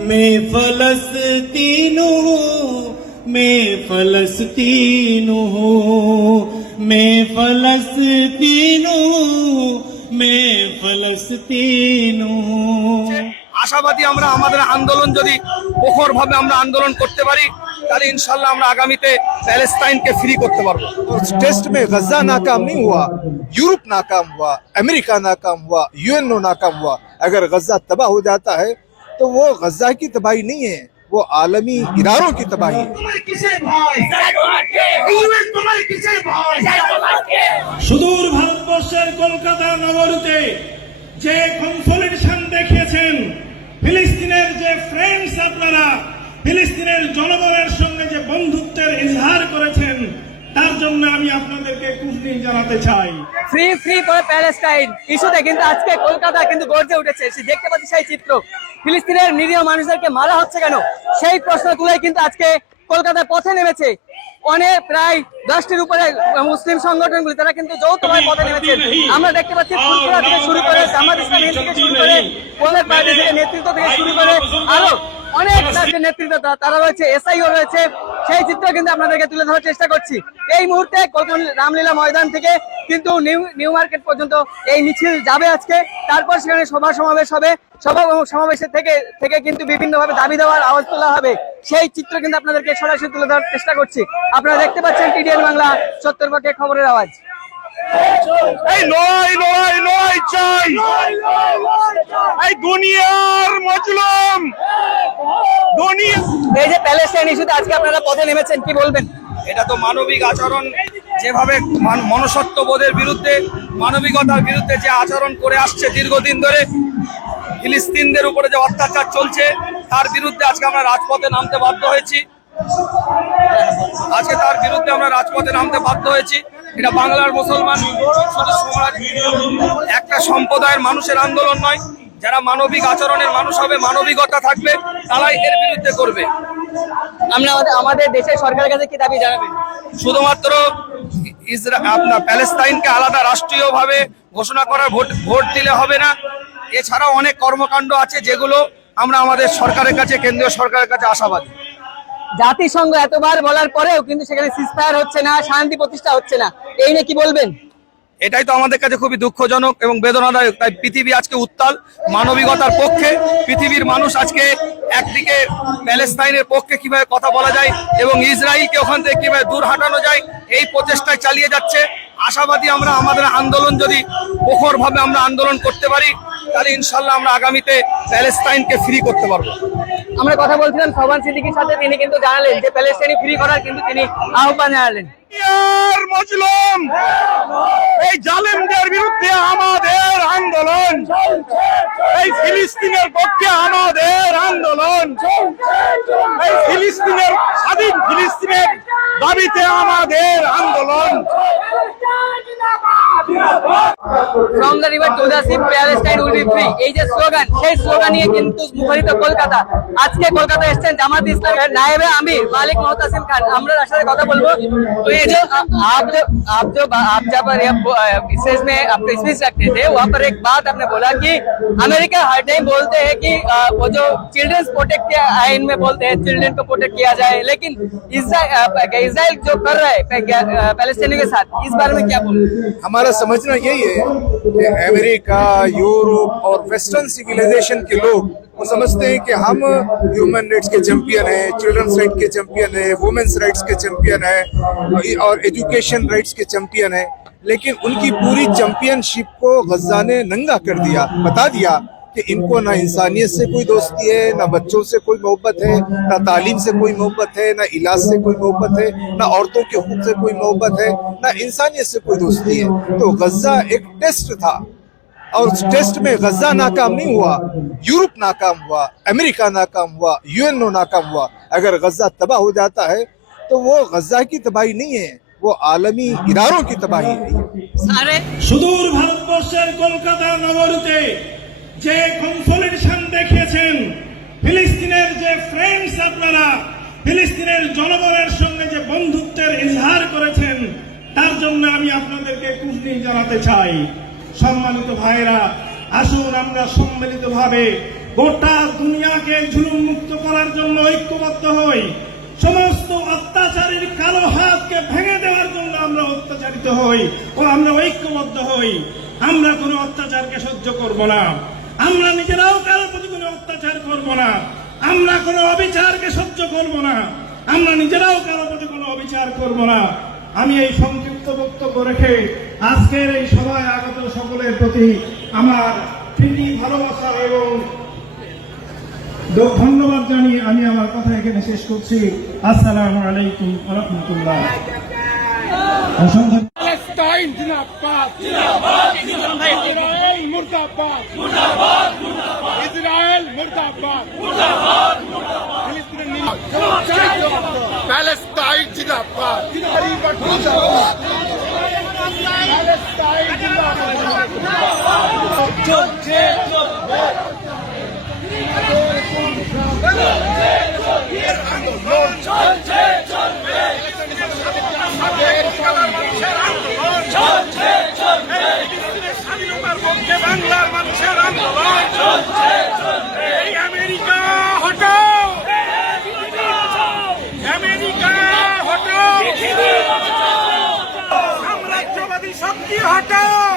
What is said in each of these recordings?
मैं फलस्तीन हूँ मैं फलस्तीन हूँ मैं फलस्तीन हूँ मैं फलस्तीन हूँ আশাবাদী আমরা আমাদের আন্দোলন যদি প্রখর ভাবে আমরা আন্দোলন করতে পারি তাহলে ইনশাল্লাহ আমরা আগামীতে প্যালেস্তাইনকে ফ্রি করতে পারবো और उस टेस्ट में गजा नाकाम नहीं हुआ यूरोप नाकाम हुआ अमेरिका नाकाम हुआ यूएनओ नाकाम हुआ अगर गजा तबाह हो जाता है तो वो गजा की तबाही नहीं है वो आलमी इदारों की तबाही है সুদূর ভারতবর্ষের কলকাতা নগরীতে যে কনসলিডেশন দেখিয়েছেন ফিলিস্তিনের যে ফ্রেন্ডস আপনারা ফিলিস্তিনের জনগণের সঙ্গে যে বন্ধুত্বের ইজহার করেছেন তার জন্য আমি আপনাদেরকে কুর্নি জানাতে চাই। ফ্রি ফ্রি ফর প্যালেস্টাইন ইস্যুতে কিন্তু আজকে কলকাতা কিন্তু গর্জে উঠেছে। সে দেখতে পাচ্ছি সেই চিত্র। ফিলিস্তিনের নিরীহ মানুষদেরকে মারা হচ্ছে কেন? সেই প্রশ্ন তুলে কিন্তু আজকে কলকাতার পথে নেমেছে। অনেক প্রায় দশটির উপরে মুসলিম সংগঠনগুলি তারা কিন্তু যৌথভাবে পথে নেমেছে। আমরা দেখতে পাচ্ছি ফুলপুরা থেকে শুরু করে জামাত ইসলামী থেকে শুরু করে ওদের পার্টি থেকে নেতৃত্ব থেকে শুরু করে আরও অনেক নেতৃত্ব তারা রয়েছে এসআইও রয়েছে সেই চিত্র কিন্তু আপনাদেরকে তুলে ধরার চেষ্টা করছি। এই মুহূর্তে রামলীলা ময়দান থেকে কিন্তু নিউ নিউ মার্কেট পর্যন্ত এই মিছিল যাবে আজকে। তারপর সেখানে সভা সমাবেশ হবে। সভা সমাবেশের থেকে থেকে কিন্তু বিভিন্ন ভাবে দাবি দেওয়ার আওয়াজ তোলা হবে। সেই চিত্র কিন্তু আপনাদেরকে সরাসরি তুলে ধরার চেষ্টা করছি। আপনারা দেখতে পাচ্ছেন টিডিএন বাংলা সত্তর পক্ষে খবরের আওয়াজ। এই লড়াই লড়াই লড়াই চাই। এই দুনিয়ার মজলুম। দুনিয়া এই যে প্যালেস্টাইন ইস্যুতে আজকে আপনারা পথে নেমেছেন কি বলবেন? এটা তো মানবিক আচরণ। যেভাবে মান- মনুষ্যত্ববোধের বিরুদ্ধে মানবিকতার বিরুদ্ধে যে আচরণ করে আসছে দীর্ঘদিন ধরে ফিলিস্তিনদের উপরে যে অত্যাচার চলছে তার বিরুদ্ধে আজকে আমরা রাজপথে নামতে বাধ্য হয়েছি। আজকে তার বিরুদ্ধে আমরা রাজপথে নামতে বাধ্য হয়েছি। এটা বাংলার মুসলমান একটা সম্প্রদায়ের মানুষের আন্দোলন নয়। যারা মানবিক আচরণের মানুষ হবে মানবিকতা থাকবে তারাই এর বিরুদ্ধে করবে। আমরা আমাদের- দেশের সরকারের কাছে কি দাবি জানাবেন? শুধুমাত্র ইসরা আপনার প্যালেস্তাইনকে আলাদা রাষ্ট্রীয়ভাবে ঘোষণা করার ভোট ভোট দিলে হবে না। এছাড়াও অনেক কর্মকাণ্ড আছে যেগুলো আমরা আমাদের সরকারের কাছে কেন্দ্রীয় সরকারের কাছে আশাবাদী। জাতিসংঘ এতবার বলার পরেও কিন্তু সেখানে সিসফায়ার হচ্ছে না শান্তি প্রতিষ্ঠা হচ্ছে না। এই নিয়ে কি বলবেন? এটাই তো আমাদের কাছে খুবই দুঃখজনক এবং বেদনাদায়ক। তাই পৃথিবী আজকে উত্তাল, মানবিকতার পক্ষে, পৃথিবীর মানুষ আজকে একদিকে প্যালেস্তাইনের পক্ষে কীভাবে কথা বলা যায় এবং ইসরায়েলকে ওখান থেকে কীভাবে দূর হাঁটানো যায়, এই প্রচেষ্টায় চালিয়ে যাচ্ছে। আশাবাদী আমরা আমাদের আন্দোলন যদি প্রখরভাবে আমরা আন্দোলন করতে পারি তাহলে ইনশাল্লাহ আমরা আগামীতে প্যালেস্তাইনকে ফ্রি করতে পারব। আমরা কথা বলছিলাম সবান সিদ্দিকির সাথে তিনি কিন্তু জানালেন যে প্যালেস্টাইনি ফ্রি করার কিন্তু তিনি আহ্বান জানালেন। এই জালেমদের বিরুদ্ধে আমাদের আন্দোলন এই ফিলিস্তিনের পক্ষে আমাদের আন্দোলন এই ফিলিস্তিনের স্বাধীন ফিলিস্তিনের দাবিতে আমাদের আন্দোলন। জিন্দাবাদ from the river to the sea Palestine will be free এই যে স্লোগান সেই স্লোগান নিয়ে কিন্তু মুখরিত কলকাতা। আজকে কলকাতা এসছেন জামাত ইসলামের নায়েবে আমির মালিক মোহতাসিম খান। আমরা তার সাথে কথা বলবো। তো এই যে آپ جو آپ جو آپ جب اسٹیج میں اسپیچ رکھتے تھے وہاں پر ایک بات آپ نے بولا کہ امریکہ ہر ٹائم بولتے ہیں کہ وہ جو چلڈرنس پروٹیکٹ کے آئین میں بولتے ہیں چلڈرن کو پروٹیکٹ کیا جائے لیکن اسرائیل جو کر رہے پیلسٹینیوں کے ساتھ اس بارے میں کیا بول ہمارا سمجھنا یہی ہے امریکہ، یورپ اور ویسٹرن سویلائزیشن کے لوگ، وہ سمجھتے ہیں کہ ہم ہیومن رائٹس کے چیمپئن ہیں چلڈرنس رائٹ کے چیمپئن ہیں وومنس رائٹس کے چیمپئن ہیں، اور ایجوکیشن رائٹس کے چیمپئن ہیں، لیکن ان کی پوری چیمپئن شپ کو غزہ نے ننگا کر دیا، بتا دیا۔ کہ ان کو نہ انسانیت سے کوئی دوستی ہے نہ بچوں سے کوئی محبت ہے نہ تعلیم سے کوئی محبت ہے نہ علاج سے کوئی محبت ہے نہ عورتوں کے حقوق سے کوئی محبت ہے نہ انسانیت سے کوئی دوستی ہے۔ تو غزہ ایک ٹیسٹ تھا اور اس ٹیسٹ میں غزہ ناکام نہیں ہوا یورپ ناکام ہوا امریکہ ناکام ہوا یو این او ناکام ہوا۔ اگر غزہ تباہ ہو جاتا ہے تو وہ غزہ کی تباہی نہیں ہے وہ عالمی اداروں کی تباہی ہے۔ যে কনসলিডেশন দেখিয়েছেন ফিলিস্তিনের যে ফ্রেন্ডস আপনারা, ফিলিস্তিনের জনগণের সঙ্গে যে বন্ধুত্বের ইজহার করেছেন, তার জন্য আমি আপনাদেরকে কুর্নি জানাতে চাই। সম্মানিত ভাইরা আসুন আমরা সম্মিলিতভাবে গোটা দুনিয়াকে ঝুলুম মুক্ত করার জন্য ঐক্যবদ্ধ হই। সমস্ত অত্যাচারীর কালো হাতকে ভেঙে দেওয়ার জন্য আমরা অত্যাচারিত হই ও আমরা ঐক্যবদ্ধ হই। আমরা কোনো অত্যাচারকে সহ্য করব না। আমরা নিজেরাও কারোর প্রতি কোনো অত্যাচার করব না। আমরা কোনো অবিচারকে সহ্য করব না। আমরা নিজেরাও কারোর প্রতি কোনো অবিচার করব না। আমি এই সংক্ষিপ্ত বক্তব্য রেখে আজকের এই সভায় আগত সকলের প্রতি আমার প্রীতি ভালোবাসা এবং ধন্যবাদ জানিয়ে আমি আমার কথা এখানে শেষ করছি। আসসালামু আলাইকুম রহমতুল্লাহ। অসংখ্য মুস্তাইন জিন্দাবাদ জিন্দাবাদ জিন্দাবাদ ইসরায়েল মুর্দাবাদ মুর্দাবাদ মুর্দাবাদ ইসরায়েল মুর্দাবাদ মুর্দাবাদ মুর্দাবাদ ফিলিস্তিনের নিরাপদ প্যালেস্টাইন জিন্দাবাদ জিন্দাবাদ জিন্দাবাদ প্যালেস্টাইন জিন্দাবাদ চোখ চোখ চোখ চোখ চোখ চোখ আমেরিকা হটাও। আমেরিকা হটাও। সাম্রাজ্যবাদী শক্তি হটাও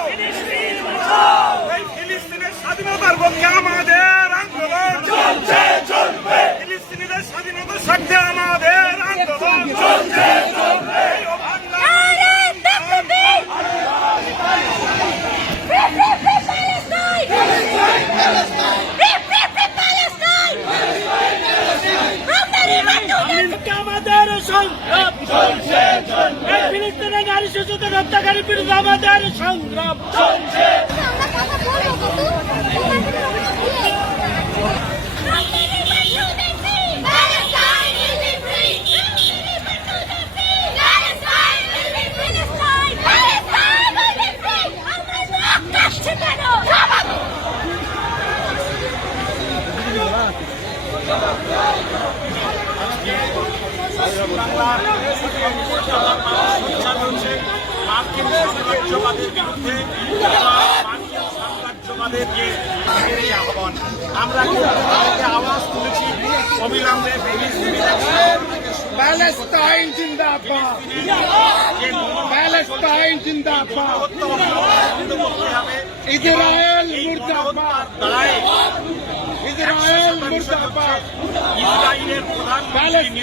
এই ফিলিস্তিনের স্বাধীনতার পক্ষে আমাদের আন্দোলন চলছে চলবে ফিলিস্তিনিদের স্বাধীনতার স্বার্থে আমাদের আন্দোলন চলছে চলবে আমাদের সংগ্রাম চলছে। এই ফিলিস্তিনের নারী শিশুদের হত্যাকারীর বিরুদ্ধে আমাদের সংগ্রাম। চলছে সাধারণ মানুষ সোচ্চার হচ্ছে মার্কিন সাম্রাজ্যবাদের বিরুদ্ধে মার্কিন সাম্রাজ্যবাদের যে এই আহ্বান আমরা আওয়াজ তুলেছি অবিলম্বে প্যালেস্টাইন জিন্দাবাদ প্যালেস্টাইন জিন্দাবাদ ইসরায়েল মুর্দাবাদ ইসরায়েল মুর্দাবাদ। ইসরায়েলের প্রধানমন্ত্রী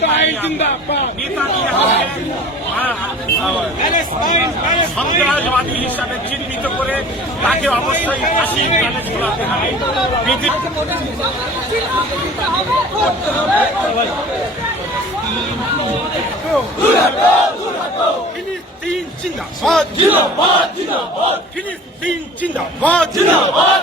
সন্ত্রাসবাদী হিসাবে চিহ্নিত করে তাকে অবশ্যই ফাঁসি প্যালেস বলাতে হবে। ফিলিস্তিন জিন্দাবাদ। ফিলিস্তিন জিন্দাবাদ। জিন্দাবাদ।